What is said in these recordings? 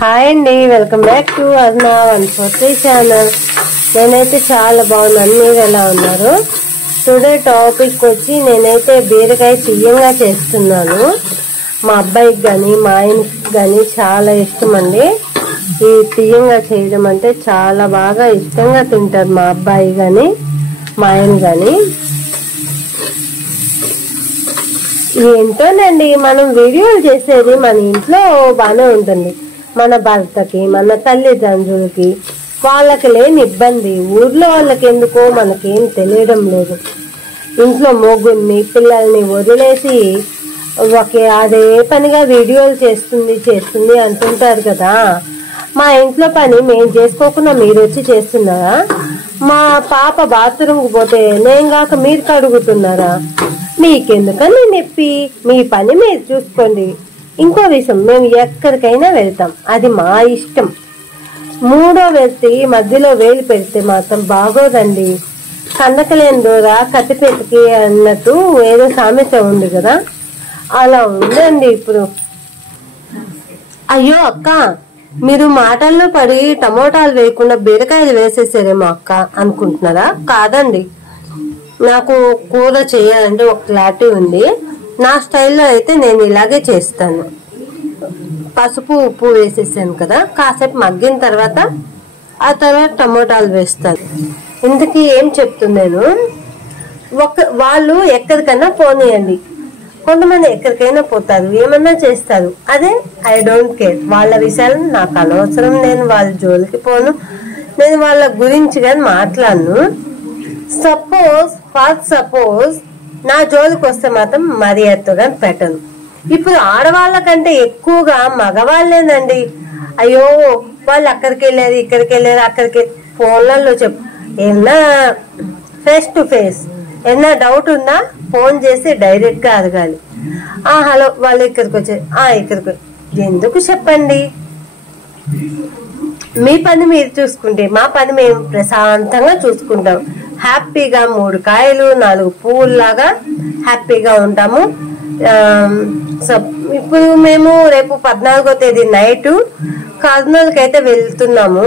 Hi అండి, welcome back to అర్నా 143 channel. నేనైతే చాలా బాగున్నాను. మీరు ఎలా ఉన్నారు? టుడే టాపిక్ వచ్చి నేనైతే బీరకాయ తీయంగా చేస్తున్నాను. మా అబ్బాయికి కానీ మా ఆయనకి కానీ చాలా ఇష్టం అండి. ఈ తీయంగా చేయడం అంటే చాలా బాగా ఇష్టంగా తింటారు మా అబ్బాయి కానీ మా ఆయన కానీ. ఏంటోనండి, మనం వీడియోలు చేసేది మన ఇంట్లో బాగానే ఉంటుంది. మన భర్తకి, మన తల్లిదండ్రులకి, వాళ్ళకి లేని ఇబ్బంది ఊర్లో వాళ్ళకి ఎందుకో మనకేం తెలియడం లేదు. ఇంట్లో మొగుడిని పిల్లల్ని వదిలేసి అదే పనిగా వీడియోలు చేస్తుంది అంటుంటారు కదా. మా ఇంట్లో పని మేము చేసుకోకుండా మీరు వచ్చి చేస్తున్నారా? మా పాప బాత్రూమ్కి పోతే నేను కాక మీరు కడుగుతున్నారా? మీకెందుకని నొప్పి? మీ పని మీరు చూసుకోండి. ఇంకో విషయం, మేము ఎక్కడికైనా వెళ్తాం, అది మా ఇష్టం. మూడో వ్యక్తి మధ్యలో వేలు పెడితే మాత్రం బాగోదండి. కందకలేని దూర కత్తిపెట్టుకి అన్నట్టు ఏదో సామెత ఉంది కదా, అలా ఉందండి ఇప్పుడు. అయ్యో అక్క, మీరు మాటల్లో పడి టమోటాలు వేయకుండా బీరకాయలు వేసేసారేమో అక్క అనుకుంటున్నారా? కాదండి, నాకు కూర చేయాలంటే ఒక క్లారిటీ ఉంది. నా స్టైల్లో అయితే నేను ఇలాగే చేస్తాను. పసుపు ఉప్పు వేసేసాను కదా, కాసేపు మగ్గిన తర్వాత ఆ తర్వాత టమోటాలు వేస్తాను. ఇంతకీ ఏం చెప్తున్నాను, వాళ్ళు ఎక్కడికైనా పోనీయండి. కొంతమంది ఎక్కడికైనా పోతారు, ఏమన్నా చేస్తారు. అదే ఐ డోంట్ కేర్. వాళ్ళ విషయాలు నాకు అనవసరం. నేను వాళ్ళ జోలికి పోను. నేను వాళ్ళ గురించి కానీ మాట్లాడను. సపోజ్ నా జోలికి వస్తే మాత్రం మర్యాదగా పెట్టను. ఇప్పుడు ఆడవాళ్ళ కంటే ఎక్కువగా మగవాళ్ళేనండి. అయ్యో వాళ్ళు అక్కడికి వెళ్ళారు, ఇక్కడికి వెళ్ళారు, అక్కడికి ఫోన్లలో చెప్పు. ఏమన్నా ఫేస్ టు ఫేస్ ఏమన్నా డౌట్ ఉందా, ఫోన్ చేసి డైరెక్ట్ గా అడగాలి. హలో, వాళ్ళు ఇక్కడికి వచ్చారు, ఇక్కడికి ఎందుకు చెప్పండి. మీ పని మీరు చూసుకుంటే మా పని మేము ప్రశాంతంగా చూసుకుంటాం. హ్యాపీగా 3 కాయలు 4 పువ్వుల్లాగా హ్యాపీగా ఉంటాము. ఇప్పుడు మేము రేపు 14వ తేదీ నైట్ కర్నూలుకి అయితే వెళ్తున్నాము.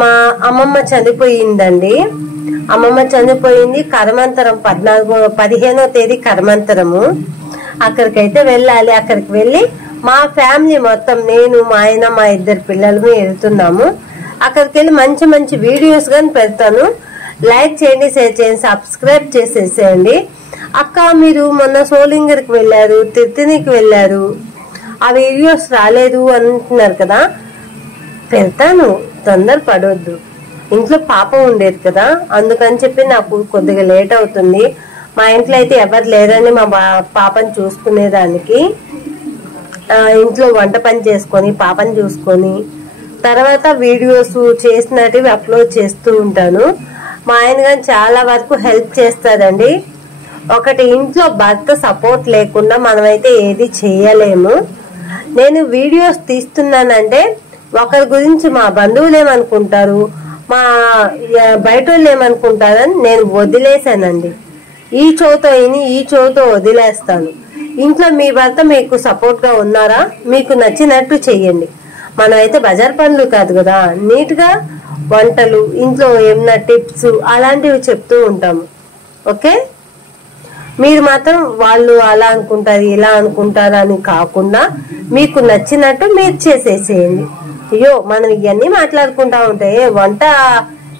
మా అమ్మమ్మ చనిపోయిందండి. అమ్మమ్మ చనిపోయింది. కర్మంతరం 15వ తేదీ కర్మంతరము. అక్కడికైతే వెళ్ళాలి. అక్కడికి వెళ్ళి మా ఫ్యామిలీ మొత్తం, నేను మా ఆయన మా 2 పిల్లలు వెళ్తున్నాము. అక్కడికి వెళ్ళి మంచి మంచి వీడియోస్ కానీ పెడతాను. లైక్ చేయండి, షేర్ చేయండి, సబ్స్క్రైబ్ చేసేసేయండి. అక్క, మీరు మొన్న సోలింగర్కి వెళ్ళారు, తిరుత్తనికి వెళ్ళారు, ఆ వీడియోస్ రాలేదు అంటున్నారు కదా. పెడతాను, తొందర పడవద్దు. ఇంట్లో పాప ఉండేది కదా, అందుకని చెప్పి నాకు కొద్దిగా లేట్ అవుతుంది. మా ఇంట్లో అయితే ఎవరు లేరని మా పాపని చూసుకునేదానికి ఇంట్లో వంట పని చేసుకొని పాపని చూసుకొని తర్వాత వీడియోస్ చేసినటివి అప్లోడ్ చేస్తూ ఉంటాను. మా ఆయన గారు చాలా వరకు హెల్ప్ చేస్తారండి. ఒకటి, ఇంట్లో భర్త సపోర్ట్ లేకుండా మనమైతే ఏది చేయలేము. నేను వీడియోస్ తీస్తున్నానంటే ఒకరి గురించి మా బంధువులు ఏమనుకుంటారు, మా బయట వాళ్ళు ఏమనుకుంటారని నేను వదిలేసానండి. ఈ చోతో ఈ చోతో వదిలేస్తాను. ఇంట్లో మీ భర్త మీకు సపోర్ట్ గా ఉన్నారా? మీకు నచ్చినట్టు చెయ్యండి. మనం అయితే బజార్ పనులు కాదు కదా, నీట్ గా వంటలు, ఇంట్లో ఏమన్నా టిప్స్ అలాంటివి చెప్తూ ఉంటాము. ఓకే, మీరు మాత్రం వాళ్ళు అలా అనుకుంటారు ఇలా అనుకుంటారు అని కాకుండా మీకు నచ్చినట్టు మీరు చేసేసేయండి. అయ్యో, మనం ఇవన్నీ మాట్లాడుకుంటా ఉంటే వంట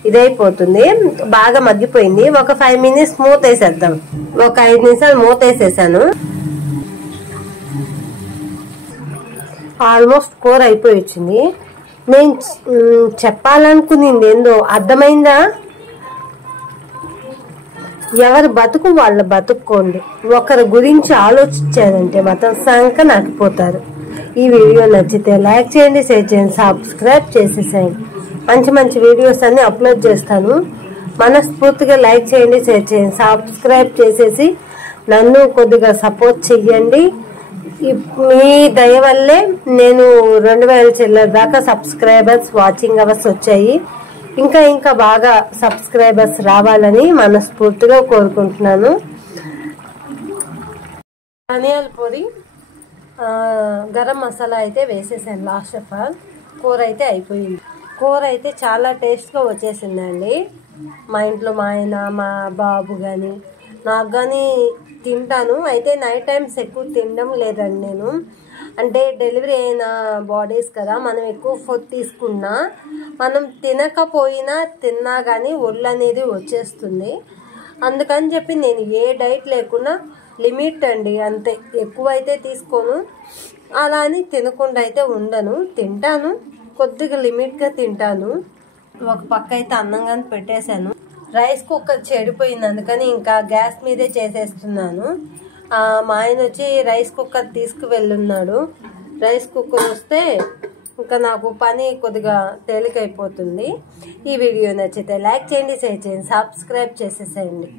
ఇదైపోతుంది. బాగా మగ్గిపోయింది. ఒక 5 minutes మూత వేసేద్దాం. ఒక 5 నిమిషాలు మూత వేసేసాను. ఆల్మోస్ట్ కూర అయిపోయి వచ్చింది. నేను చెప్పాలనుకునింది ఏందో అర్థమైందా? ఎవరి బతుకు వాళ్ళ బతుక్కోండి. ఒకరి గురించి ఆలోచించారంటే మాత్రం సంక నటిపోతారు. ఈ వీడియో నచ్చితే లైక్ చేయండి, షేర్ చేయండి, సబ్స్క్రైబ్ చేసేసేయండి. మంచి మంచి వీడియోస్ అన్ని అప్లోడ్ చేస్తాను. మనస్ఫూర్తిగా లైక్ చేయండి, షేర్ చేయండి, సబ్స్క్రైబ్ చేసేసి నన్ను కొద్దిగా సపోర్ట్ చెయ్యండి. మీ దయ వల్లే నేను 2000 చిల్లర దాకా సబ్స్క్రైబర్స్, వాచింగ్ అవర్స్ వచ్చాయి. ఇంకా బాగా సబ్స్క్రైబర్స్ రావాలని మనస్ఫూర్తిగా కోరుకుంటున్నాను. ధనియాల పొడి గరం మసాలా అయితే వేసేసాను లాస్ట్ ఆఫ్ ఆల్. కూర అయితే అయిపోయింది. కూర అయితే చాలా టేస్ట్గా వచ్చేసిందండి. మా ఇంట్లో మా ఆయన మా బాబు కానీ నాకు కానీ తింటాను. అయితే నైట్ టైమ్స్ ఎక్కువ తినడం లేదండి నేను. అంటే డెలివరీ అయిన బాడీస్ కదా, మనం ఎక్కువ ఫుడ్ తీసుకున్నా మనం తినకపోయినా తిన్నా కానీ ఒళ్ళు అనేది వచ్చేస్తుంది. అందుకని చెప్పి నేను ఏ డైట్ లేకుండా లిమిట్ అండి అంతే, ఎక్కువ అయితే తీసుకోను. అలా అని తినకుండా అయితే ఉండను, తింటాను, కొద్దిగా లిమిట్గా తింటాను. ఒక పక్క అయితే అన్నంగాని పెట్టేశాను. రైస్ కుక్కర్ చెడిపోయింది, అందుకని ఇంకా గ్యాస్ మీదే చేసేస్తున్నాను. మా ఆయన వచ్చి రైస్ కుక్కర్ తీసుకువెళ్ళున్నాడు. రైస్ కుక్కర్ వస్తే ఇంకా నాకు పని కొద్దిగా తేలికైపోతుంది. ఈ వీడియో నచ్చితే లైక్ చేయండి, షేర్ చేయండి, సబ్స్క్రైబ్ చేసేసేయండి.